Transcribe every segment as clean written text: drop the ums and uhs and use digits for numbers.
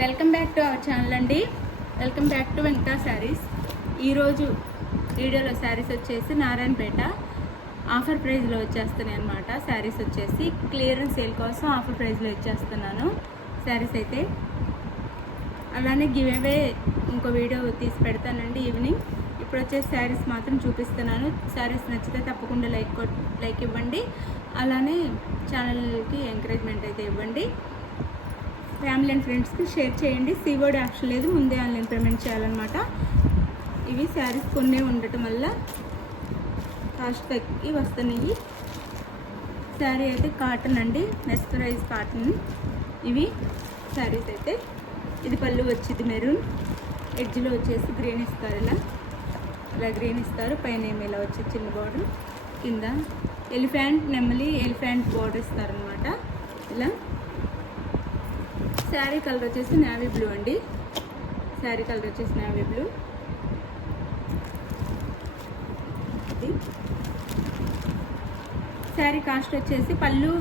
Welcome back to our channel అండి. Welcome back to Venkata sarees. ఈరోజు వీడియోలో శారీస్ వచ్చేసి నారాయణపేట ఆఫర్ ప్రైస్లో వచ్చేస్తున్నాయి అన్నమాట. శారీస్ వచ్చేసి క్లియరెన్స్ సేల్ కోసం ఆఫర్ ప్రైస్లో ఇచ్చేస్తున్నాను శారీస్ అయితే. అలానే గివ్ అవే ఇంకో వీడియో తీసి పెడతానండి ఈవినింగ్. ఇప్పుడు వచ్చేసి శారీస్ మాత్రం చూపిస్తున్నాను. శారీస్ నచ్చితే తప్పకుండా లైక్ ఇవ్వండి. అలానే ఛానల్కి ఎంకరేజ్మెంట్ అయితే ఇవ్వండి. ఫ్యామిలీ అండ్ ఫ్రెండ్స్కి షేర్ చేయండి. సీవర్డ్ ఆప్షన్ లేదు, ముందే ఆన్లైన్ పేమెంట్ చేయాలన్నమాట. ఇవి శారీస్ కొన్నే ఉండటం వల్ల కాస్ట్ తగ్గి వస్తున్నాయి. శారీ అయితే కాటన్ అండి, మెస్టరైజ్ కాటన్. ఇవి శారీస్ అయితే. ఇది పళ్ళు వచ్చింది మెరూన్, ఎడ్జ్లో వచ్చేసి గ్రీన్ ఇస్తారు. ఇలా గ్రీన్ ఇస్తారు. పైన ఏమి ఇలా వచ్చి చిన్న బార్డర్, కింద ఎలిఫెంట్ నెమలి ఎలిఫెంట్ బార్డర్ ఇస్తారనమాట. ఇలా శారీ కలర్ వచ్చేసి నేవీ బ్లూ అండి. శారీ కలర్ వచ్చేసి నేవీ బ్లూ. ఇది శారీ కాస్ట్ వచ్చేసి పళ్ళు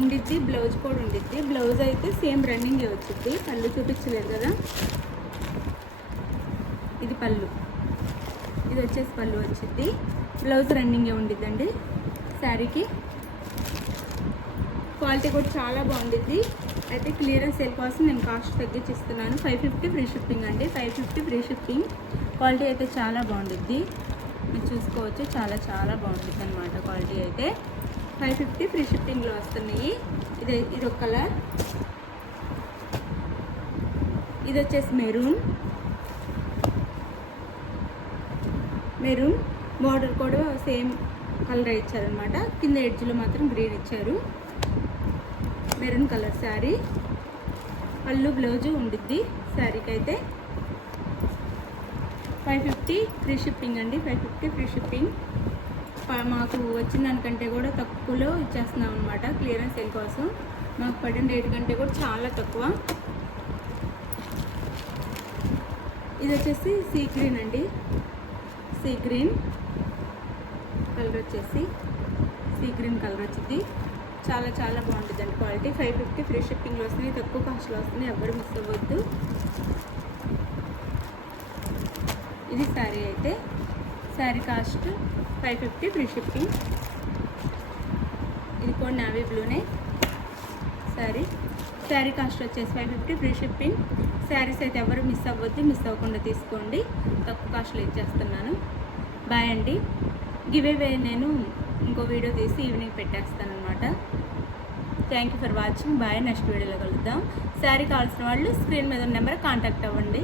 ఉండిద్ది, బ్లౌజ్ కూడా ఉండిద్ది. బ్లౌజ్ అయితే సేమ్ రన్నింగే వచ్చింది, పళ్ళు చూపించలేదు కదా. ఇది పళ్ళు, ఇది వచ్చేసి పళ్ళు వచ్చింది. బ్లౌజ్ రన్నింగే ఉండిద్దండి శారీకి. క్వాలిటీ కూడా చాలా బాగుండిద్ది. అయితే క్లియరెన్స్ సేల్ కోసం నేను కాస్ట్ తగ్గించిస్తున్నాను. 550 ఫ్రీ షిప్పింగ్ అండి, 550 ఫ్రీ షిప్పింగ్. క్వాలిటీ అయితే చాలా బాగుండిద్ది, మీరు చూసుకోవచ్చు. చాలా చాలా బాగుంటుంది అనమాట క్వాలిటీ అయితే. 550 ఫ్రీ షిప్పింగ్లో వస్తున్నాయి. ఇది ఒక కలర్. ఇది వచ్చేసి మెరూన్. మెరూన్ బార్డర్ కూడా సేమ్ కలర్ ఇచ్చారనమాట. కింద ఎడ్జ్లో మాత్రం గ్రీన్ ఇచ్చారు. Maroon colour sari. పళ్ళు బ్లౌజు ఉండిద్ది శారీకి అయితే. 550 ఫ్రీ షిప్పింగ్ అండి, 550 ఫ్రీ షిప్పింగ్. మాకు వచ్చిన దానికంటే కూడా తక్కువలో ఇచ్చేస్తున్నాం అనమాట క్లియరెన్స్ సేల్ కోసం. మాకు పడిన రేట్ కంటే కూడా చాలా తక్కువ. ఇది వచ్చేసి సీ గ్రీన్ అండి, సీ గ్రీన్ కలర్ వచ్చేసి సీ గ్రీన్ కలర్ వచ్చింది. చాలా చాలా బాగుంటుందండి క్వాలిటీ. 550 ఫ్రీ షిప్పింగ్లో వస్తున్నాయి, తక్కువ కాస్ట్లో వస్తున్నాయి, ఎవ్వరు మిస్ అవ్వద్దు. ఇది శారీ అయితే. Sari cost 550 free shipping. ఇది కూడా నావీ బ్లూనే శారీ. శారీ కాస్ట్ వచ్చేసి 550 ఫ్రీ షిప్పింగ్. శారీస్ అయితే ఎవరు మిస్ అవ్వద్దు, మిస్ అవ్వకుండా తీసుకోండి, తక్కువ కాస్ట్లో ఇచ్చేస్తున్నాను. బాయ్ అండి. గివ్ అవే నేను ఇంకో వీడియో తీసి ఈవినింగ్ పెట్టేస్తాను అనమాట. Thank you for watching. Bye. Next వీడియోలో కలుద్దాం. శారీ కావాల్సిన వాళ్ళు స్క్రీన్ మీద ఉన్న నెంబర్ కాంటాక్ట్ అవ్వండి.